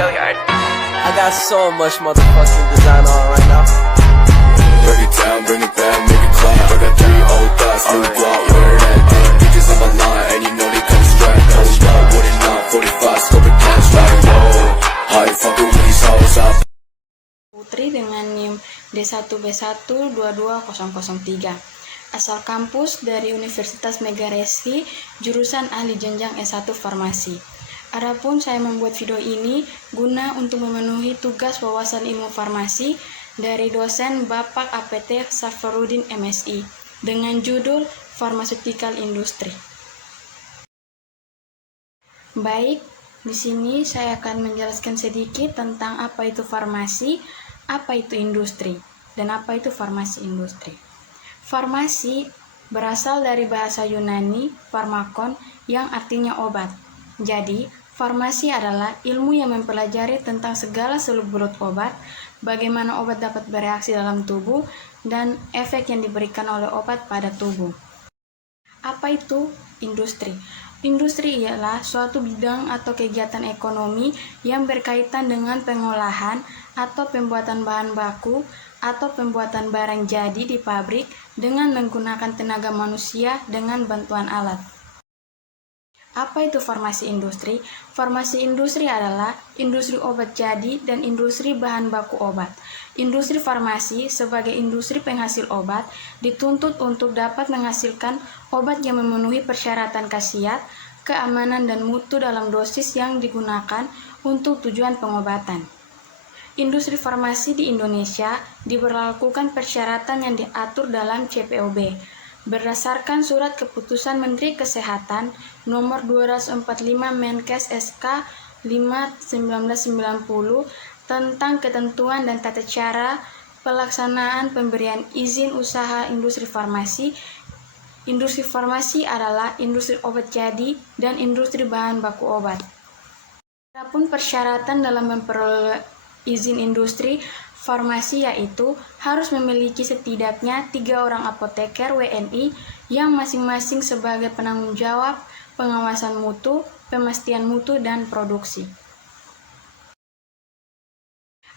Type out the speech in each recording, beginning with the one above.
I got so much motherfucking design on right now. Break it down, bring it back, make it clap. I got 3 old thoughts, new block, where that day. Bitches on my line, and you know they come straight. Hold up, what it not, 45, scope it cash like whoa. How you fucking with these hoes up? Putri dengan NIM D1B1222003. Asal kampus dari Universitas Megaresi, jurusan ahli jenjang S1 Farmasi. Adapun saya membuat video ini guna untuk memenuhi tugas wawasan ilmu farmasi dari dosen Bapak APT Safarudin MSI dengan judul Pharmaceutical Industry. Baik, di sini saya akan menjelaskan sedikit tentang apa itu farmasi, apa itu industri, dan apa itu farmasi industri. Farmasi berasal dari bahasa Yunani pharmakon yang artinya obat. Jadi, farmasi adalah ilmu yang mempelajari tentang segala seluk-beluk obat, bagaimana obat dapat bereaksi dalam tubuh, dan efek yang diberikan oleh obat pada tubuh. Apa itu industri? Industri ialah suatu bidang atau kegiatan ekonomi yang berkaitan dengan pengolahan atau pembuatan bahan baku atau pembuatan barang jadi di pabrik dengan menggunakan tenaga manusia dengan bantuan alat. Apa itu farmasi industri? Farmasi industri adalah industri obat jadi dan industri bahan baku obat. Industri farmasi sebagai industri penghasil obat dituntut untuk dapat menghasilkan obat yang memenuhi persyaratan khasiat, keamanan dan mutu dalam dosis yang digunakan untuk tujuan pengobatan. Industri farmasi di Indonesia diberlakukan persyaratan yang diatur dalam CPOB berdasarkan Surat Keputusan Menteri Kesehatan Nomor 245 Menkes SK 5/1990 tentang ketentuan dan tata cara pelaksanaan pemberian izin usaha industri farmasi. Industri farmasi adalah industri obat jadi dan industri bahan baku obat. Adapun persyaratan dalam memperoleh izin industri farmasi yaitu harus memiliki setidaknya 3 orang apoteker WNI yang masing-masing sebagai penanggung jawab pengawasan mutu, pemastian mutu, dan produksi.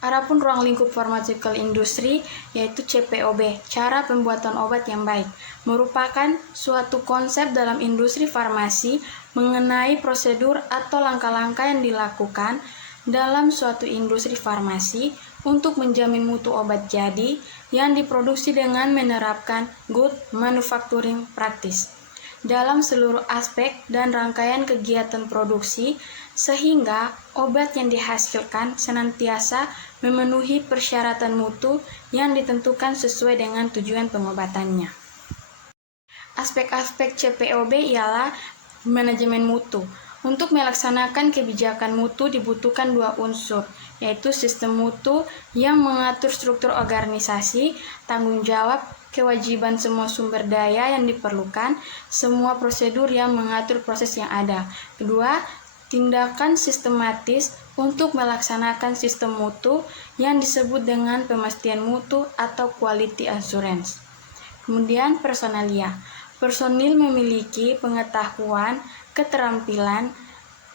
Adapun ruang lingkup pharmaceutical industry yaitu CPOB, cara pembuatan obat yang baik, merupakan suatu konsep dalam industri farmasi mengenai prosedur atau langkah-langkah yang dilakukan dalam suatu industri farmasi untuk menjamin mutu obat jadi yang diproduksi dengan menerapkan good manufacturing practice dalam seluruh aspek dan rangkaian kegiatan produksi sehingga obat yang dihasilkan senantiasa memenuhi persyaratan mutu yang ditentukan sesuai dengan tujuan pengobatannya. Aspek-aspek CPOB ialah manajemen mutu. Untuk melaksanakan kebijakan mutu dibutuhkan 2 unsur, yaitu sistem mutu yang mengatur struktur organisasi, tanggung jawab, kewajiban semua sumber daya yang diperlukan, semua prosedur yang mengatur proses yang ada. Kedua, tindakan sistematis untuk melaksanakan sistem mutu yang disebut dengan pemastian mutu atau quality assurance. Kemudian personalia. Personil memiliki pengetahuan, keterampilan,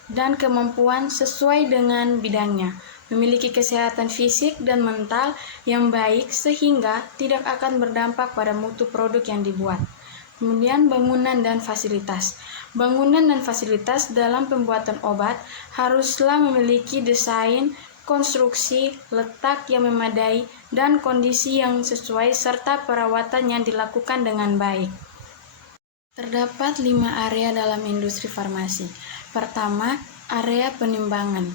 dan kemampuan sesuai dengan bidangnya, memiliki kesehatan fisik dan mental yang baik sehingga tidak akan berdampak pada mutu produk yang dibuat. Kemudian bangunan dan fasilitas. Bangunan dan fasilitas dalam pembuatan obat haruslah memiliki desain, konstruksi, letak yang memadai, dan kondisi yang sesuai serta perawatan yang dilakukan dengan baik. Terdapat 5 area dalam industri farmasi. Pertama, area penimbangan,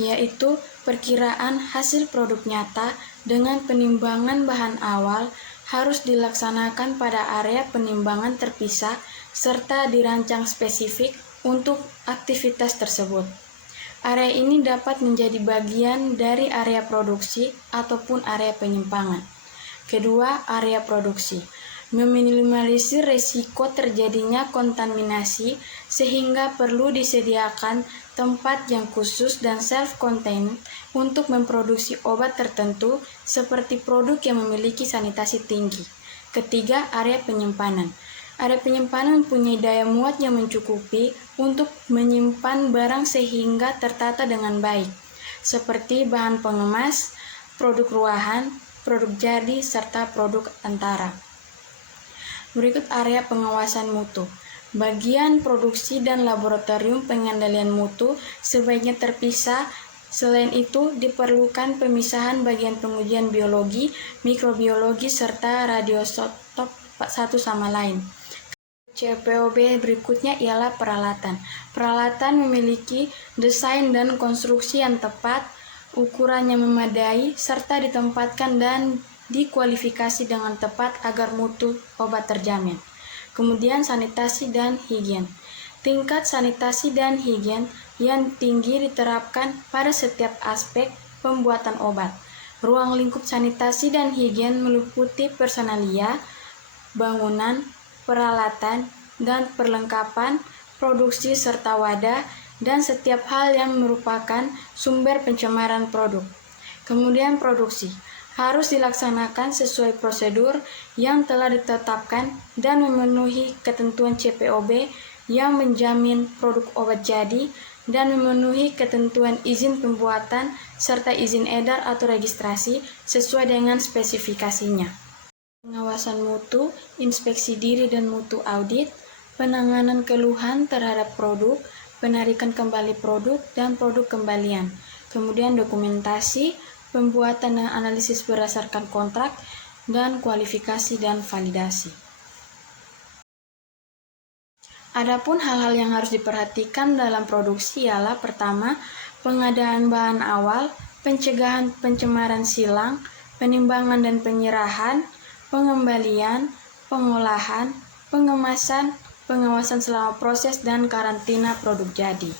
yaitu perkiraan hasil produk nyata dengan penimbangan bahan awal harus dilaksanakan pada area penimbangan terpisah serta dirancang spesifik untuk aktivitas tersebut. Area ini dapat menjadi bagian dari area produksi ataupun area penyimpangan. Kedua, area produksi. Meminimalisir risiko terjadinya kontaminasi sehingga perlu disediakan tempat yang khusus dan self-contained untuk memproduksi obat tertentu seperti produk yang memiliki sanitasi tinggi. Ketiga, area penyimpanan. Area penyimpanan mempunyai daya muat yang mencukupi untuk menyimpan barang sehingga tertata dengan baik. seperti bahan pengemas, produk ruahan, produk jadi, serta produk antara. Berikut area pengawasan mutu. Bagian produksi dan laboratorium pengendalian mutu sebaiknya terpisah. Selain itu, diperlukan pemisahan bagian pengujian biologi, mikrobiologi, serta radioisotop satu sama lain. CPOB berikutnya ialah peralatan. Peralatan memiliki desain dan konstruksi yang tepat, ukurannya memadai, serta ditempatkan dan dikualifikasi dengan tepat agar mutu obat terjamin. Kemudian sanitasi dan higien. Tingkat sanitasi dan higien yang tinggi diterapkan pada setiap aspek pembuatan obat. Ruang lingkup sanitasi dan higien meliputi personalia, bangunan, peralatan, dan perlengkapan, produksi serta wadah, dan setiap hal yang merupakan sumber pencemaran produk. Kemudian produksi harus dilaksanakan sesuai prosedur yang telah ditetapkan dan memenuhi ketentuan CPOB yang menjamin produk obat jadi dan memenuhi ketentuan izin pembuatan serta izin edar atau registrasi sesuai dengan spesifikasinya. Pengawasan mutu, inspeksi diri dan mutu audit, penanganan keluhan terhadap produk, penarikan kembali produk dan produk kembalian, kemudian dokumentasi, pembuatan dan analisis berdasarkan kontrak, dan kualifikasi dan validasi. Adapun hal-hal yang harus diperhatikan dalam produksi ialah pertama, pengadaan bahan awal, pencegahan pencemaran silang, penimbangan dan penyerahan, pengembalian, pengolahan, pengemasan, pengawasan selama proses dan karantina produk jadi.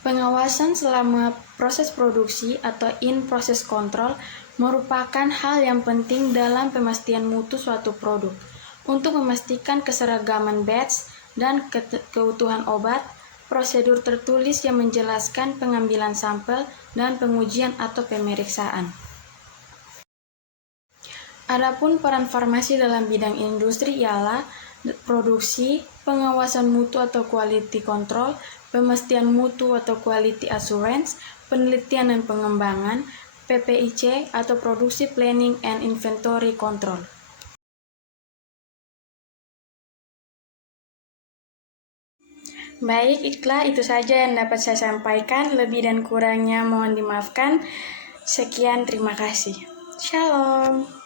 Pengawasan selama proses produksi atau in-process control merupakan hal yang penting dalam pemastian mutu suatu produk. Untuk memastikan keseragaman batch dan keutuhan obat, prosedur tertulis yang menjelaskan pengambilan sampel dan pengujian atau pemeriksaan. Adapun peran farmasi dalam bidang industri ialah produksi, pengawasan mutu atau quality control, pemastian mutu atau quality assurance, penelitian dan pengembangan, PPIC atau produksi planning and inventory control. Baik, itu saja yang dapat saya sampaikan. Lebih dan kurangnya mohon dimaafkan. Sekian, terima kasih. Shalom.